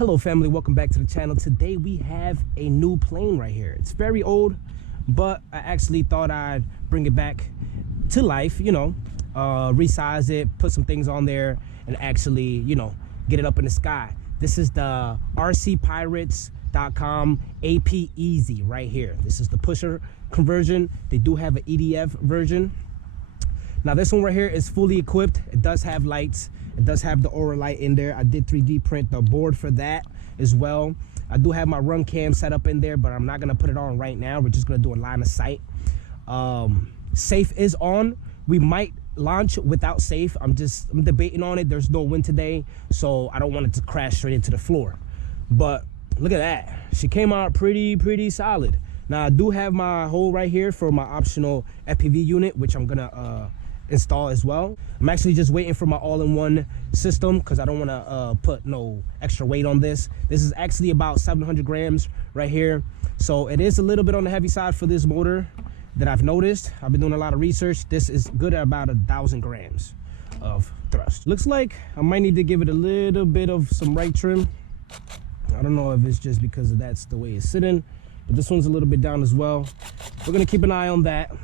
Hello family, welcome back to the channel. Today we have a new plane right here. It's very old, but I actually thought I'd bring it back to life, resize it, put some things on there, and actually, get it up in the sky. This is the rcpirates.com AP Eazy right here. This is the pusher conversion. They do have an EDF version. Now this one right here is fully equipped. It does have lights. It does have the Aura Lite in there. I did 3D print the board for that as well. I do have my run cam set up in there, but I'm not gonna put it on right now. We're just gonna do a line of sight. Safe is on. We might launch without safe. I'm debating on it. There's no wind today, so I don't want it to crash straight into the floor. But look at that. She came out pretty solid. Now I do have my hole right here for my optional FPV unit, which I'm gonna install as well. I'm actually just waiting for my all-in-one system because I don't want to put no extra weight on this. This is actually about 700 grams right here, so it is a little bit on the heavy side for this motor that I've noticed. I've been doing a lot of research. This is good at about 1,000 grams of thrust. Looks like I might need to give it a little bit of some right trim. I don't know if it's just because that's the way it's sitting, but this one's a little bit down as well. We're gonna keep an eye on that.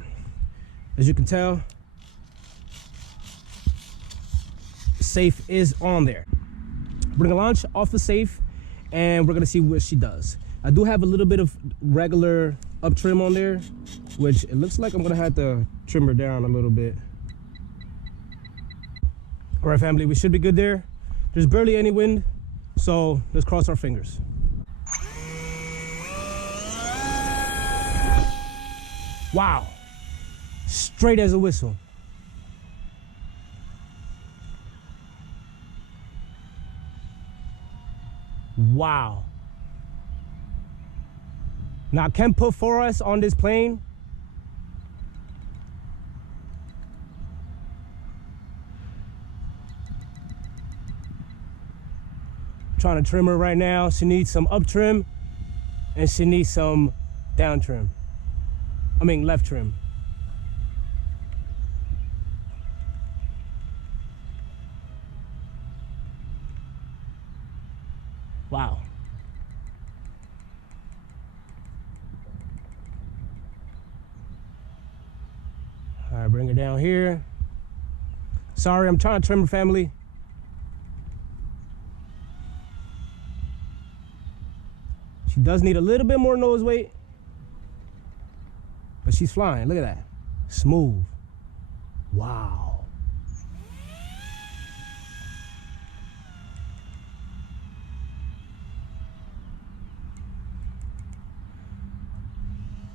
As you can tell, safe is on there. We're gonna launch off the safe and we're gonna see what she does. I do have a little bit of regular up trim on there, which it looks like I'm gonna have to trim her down a little bit. All right, family, we should be good there. There's barely any wind, so let's cross our fingers. Wow, straight as a whistle. Wow. Now I can put 4S on this plane. Trying to trim her right now. She needs some up trim and she needs some down trim. I mean left trim. Wow. All right, bring it down here. Sorry, I'm trying to trim her, family. She does need a little bit more nose weight, but she's flying. Look at that. Smooth. Wow.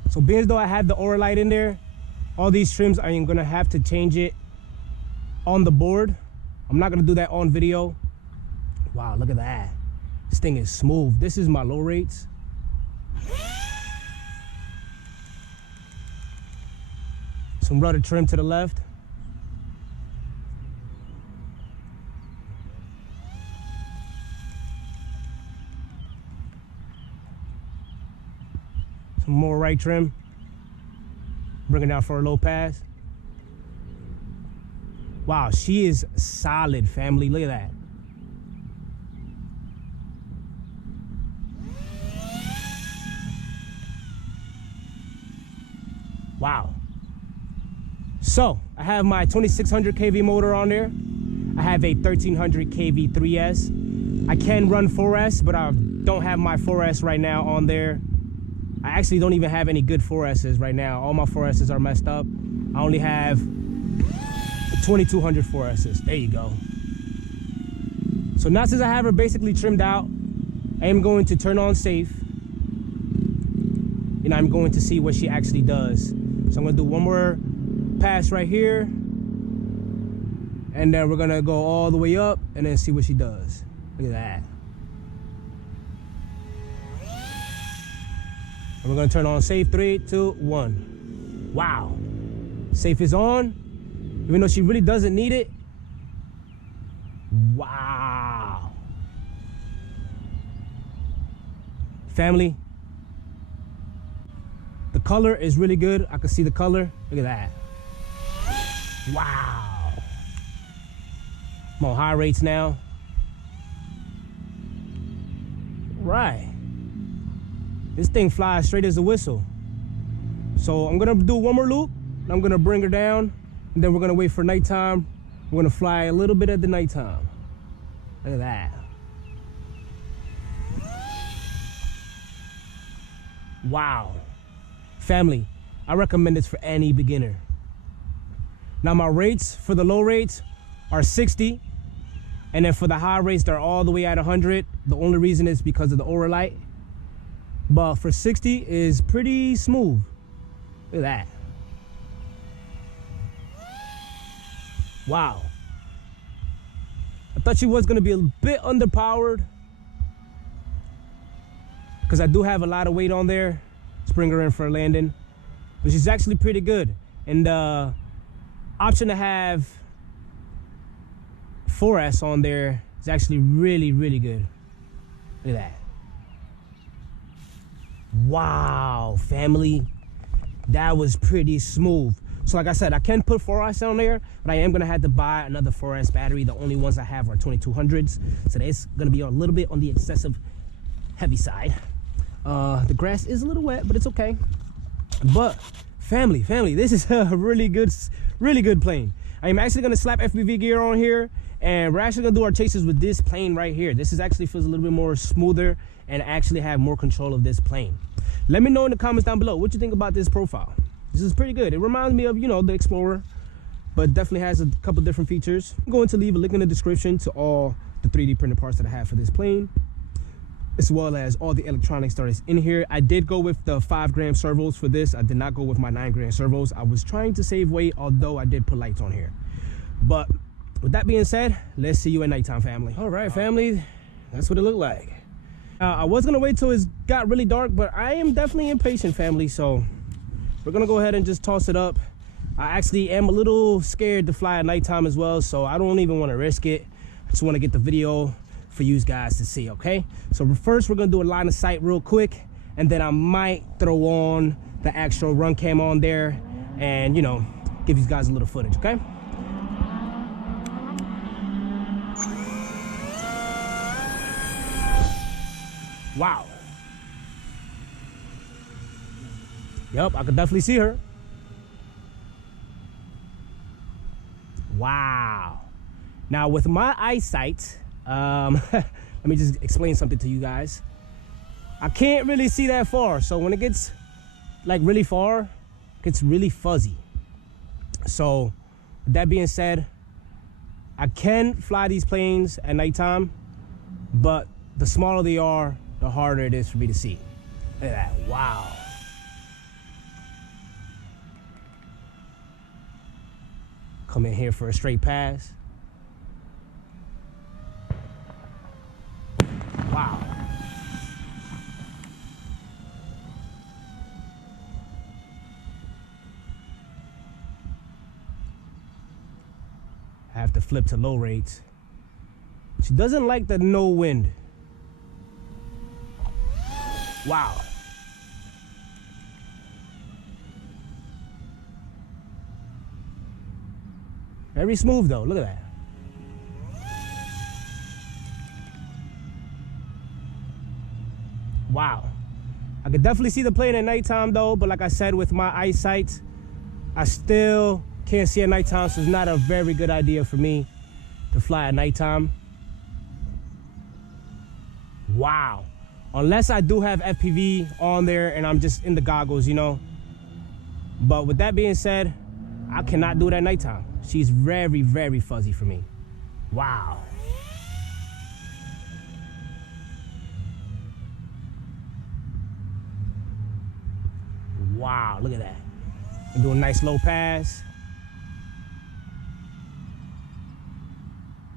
So being as though I have the Aura Lite in there, all these trims I am gonna have to change it on the board. I'm not gonna do that on video. Wow, look at that. This thing is smooth. This is my low rates. Some rudder trim to the left. Some more right trim. Bring it down for a low pass. Wow, she is solid, family. Look at that. Wow. So I have my 2600 kV motor on there. I have a 1300 kV 3S. I can run 4S, but I don't have my 4S right now on there. I actually don't even have any good 4Ss right now. All my 4Ss are messed up. I only have 2200 4Ss. There you go. So now since I have her basically trimmed out, I am going to turn on safe. And I'm going to see what she actually does. So I'm gonna do one more pass right here. And then we're gonna go all the way up and then see what she does. Look at that. And we're gonna turn on safe. 3, 2, 1. Wow. Safe is on, even though she really doesn't need it. Wow. Family, the color is really good. I can see the color. Look at that. Wow. I'm on high rates now. right. This thing flies straight as a whistle. So I'm gonna do one more loop. I'm gonna bring her down, and then we're gonna wait for nighttime. We're gonna fly a little bit at the nighttime. Look at that. Wow. Family, I recommend this for any beginner. Now my rates for the low rates are 60, and then for the high rates, they're all the way at 100. The only reason is because of the Aura Lite. But for 60 is pretty smooth. Look at that. Wow. I thought she was gonna be a bit underpowered, because I do have a lot of weight on there. Let's bring her in for a landing. But she's actually pretty good. And the option to have 4S on there is actually really, really good. Look at that. Wow, family. That was pretty smooth. So like I said, I can put 4S on there, but I am gonna have to buy another 4S battery. The only ones I have are 2200s. So that's gonna be a little bit on the excessive heavy side. The grass is a little wet, but it's okay. But family, this is a really good plane. I'm actually gonna slap FPV gear on here, and we're actually gonna do our chases with this plane right here. This is actually feels a little bit more smoother, and actually have more control of this plane. Let me know in the comments down below what you think about this profile. This is pretty good. It reminds me of, you know, the Explorer, but definitely has a couple different features. I'm going to leave a link in the description to all the 3D printed parts that I have for this plane, as well as all the electronics that is in here. I did go with the 5-gram servos for this. I did not go with my 9-gram servos. I was trying to save weight, although I did put lights on here. But with that being said, let's see you at nighttime, family. All right, family, that's what it looked like. I was gonna wait till it got really dark, but I am definitely impatient, family. So we're gonna go ahead and just toss it up. I actually am a little scared to fly at nighttime as well, so I don't even want to risk it. I just want to get the video for you guys to see, okay? So first we're gonna do a line of sight real quick, and then I might throw on the actual run cam on there and, you know, give you guys a little footage, okay? Wow. Yep, I could definitely see her. Wow. Now with my eyesight, let me just explain something to you guys. I can't really see that far, so when it gets like really far, it gets really fuzzy. So with that being said, I can fly these planes at nighttime, but the smaller they are, the harder it is for me to see. Look at that, wow. Come in here for a straight pass. Wow. I have to flip to low rates. She doesn't like the no wind. Wow. Very smooth though, look at that. Wow. I could definitely see the plane at nighttime though, but like I said, with my eyesight, I still can't see at nighttime, so it's not a very good idea for me to fly at nighttime. Wow. Unless I do have FPV on there and I'm just in the goggles, you know. But with that being said, I cannot do it at nighttime. She's very, very fuzzy for me. Wow. Wow, look at that. And do a nice low pass.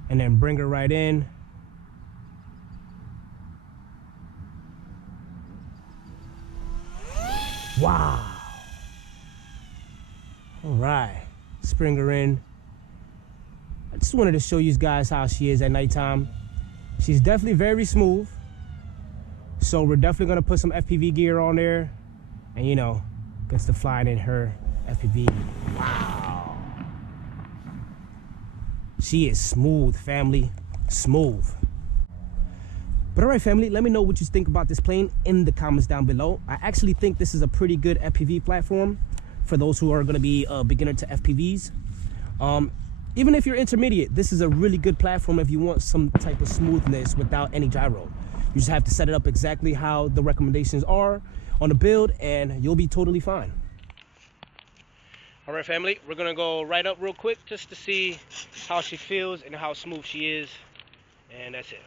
And then bring her right in. Wow. All right, let's bring her in. I just wanted to show you guys how she is at nighttime. She's definitely very smooth. So we're definitely gonna put some FPV gear on there and, you know, gets to flying in her FPV. Wow. She is smooth, family, smooth. But all right, family, let me know what you think about this plane in the comments down below. I actually think this is a pretty good FPV platform for those who are going to be a beginner to FPVs. Even if you're intermediate, this is a really good platform if you want some type of smoothness without any gyro. You just have to set it up exactly how the recommendations are on the build, and you'll be totally fine. All right, family, we're gonna go right up real quick just to see how she feels and how smooth she is, and that's it.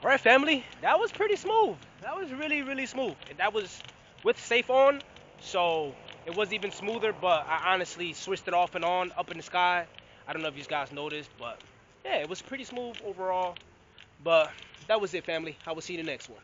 All right, family, that was pretty smooth. That was really, really smooth. And that was with safe on, so it was even smoother, but I honestly switched it off and on up in the sky. I don't know if you guys noticed, but yeah, it was pretty smooth overall. But that was it, family. I will see you in the next one.